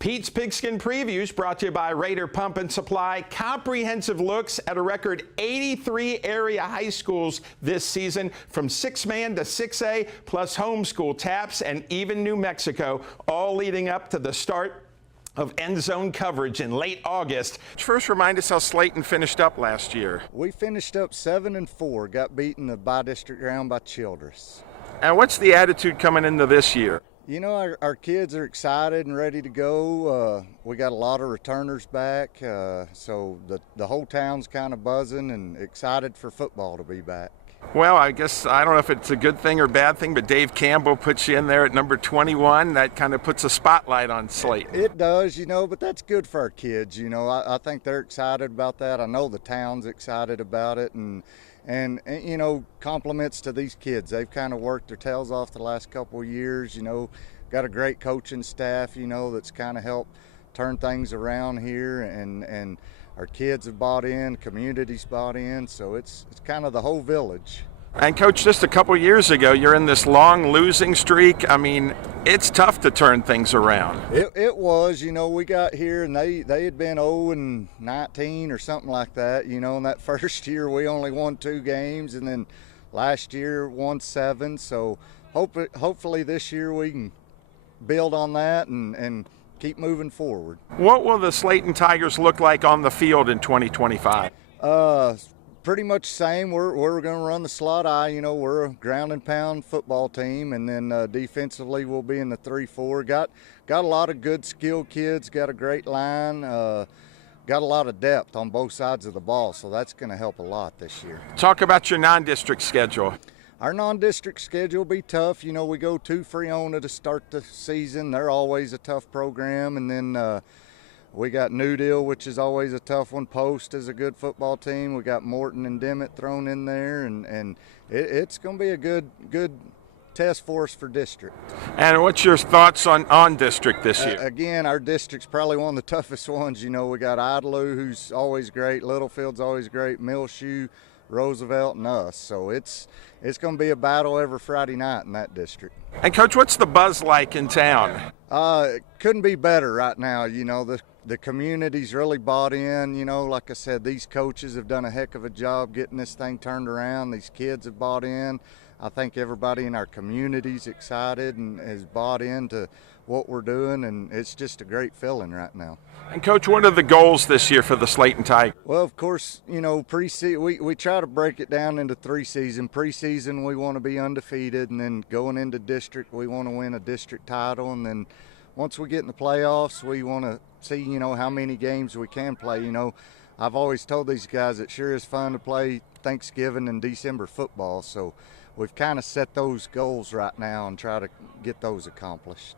Pete's Pigskin Previews brought to you by Raider Pump and Supply. Comprehensive looks at a record 83 area high schools this season, from 6-man to 6A, plus homeschool taps and even New Mexico, all leading up to the start of end zone coverage in late August. First, remind us how Slaton finished up last year. We finished up 7-4, got beaten the by-district round by Childress. And what's the attitude coming into this year? You know, our kids are excited and ready to go. We got a lot of returners back, so the whole town's kind of buzzing and excited for football to be back. Well, I guess, I don't know if it's a good thing or bad thing, but Dave Campbell puts you in there at number 21. That kind of puts a spotlight on Slaton. It does, you know, but that's good for our kids. You know, I think they're excited about that. I know the town's excited about it, and you know, compliments to these kids. They've kind of worked their tails off the last couple of years. You know, got a great coaching staff, you know, that's kind of helped turn things around here, and our kids have bought in, community's bought in, so it's kind of the whole village. And Coach, just a couple years ago, you're in this long losing streak. I mean, it's tough to turn things around. It was, you know, we got here and they had been 0-19 or something like that, you know, in that first year we only won 2 games, and then last year won 7, so hopefully this year we can build on that and keep moving forward. What will the Slaton Tigers look like on the field in 2025? Pretty much same. We're going to run the slot I. You know, we're a ground and pound football team, and then defensively we'll be in the 3-4. Got a lot of good skilled kids. Got a great line. Got a lot of depth on both sides of the ball, so that's going to help a lot this year. Talk about your non-district schedule. Our non-district schedule will be tough. You know, we go to Freona to start the season. They're always a tough program, and then we got New Deal, which is always a tough one. Post is a good football team. We got Morton and Dimmitt thrown in there, and it's going to be a good test for us for district. And what's your thoughts on district this year? Again, our district's probably one of the toughest ones. You know, we got Idalou, who's always great. Littlefield's always great. Millshoe, Roosevelt, and us. So it's going to be a battle every Friday night in that district. And Coach, what's the buzz like in town? It couldn't be better right now. You know, the community's really bought in. You know, like I said, these coaches have done a heck of a job getting this thing turned around. These kids have bought in. I think everybody in our community's excited and has bought into what we're doing, and it's just a great feeling right now. And Coach, what are the goals this year for the Slaton Tigers? Well, of course, you know, we try to break it down into 3 seasons. Preseason, we want to be undefeated, and then going into district, we want to win a district title, and then once we get in the playoffs, we want to see, you know, how many games we can play. You know, I've always told these guys it sure is fun to play Thanksgiving and December football, so we've kind of set those goals right now and try to get those accomplished.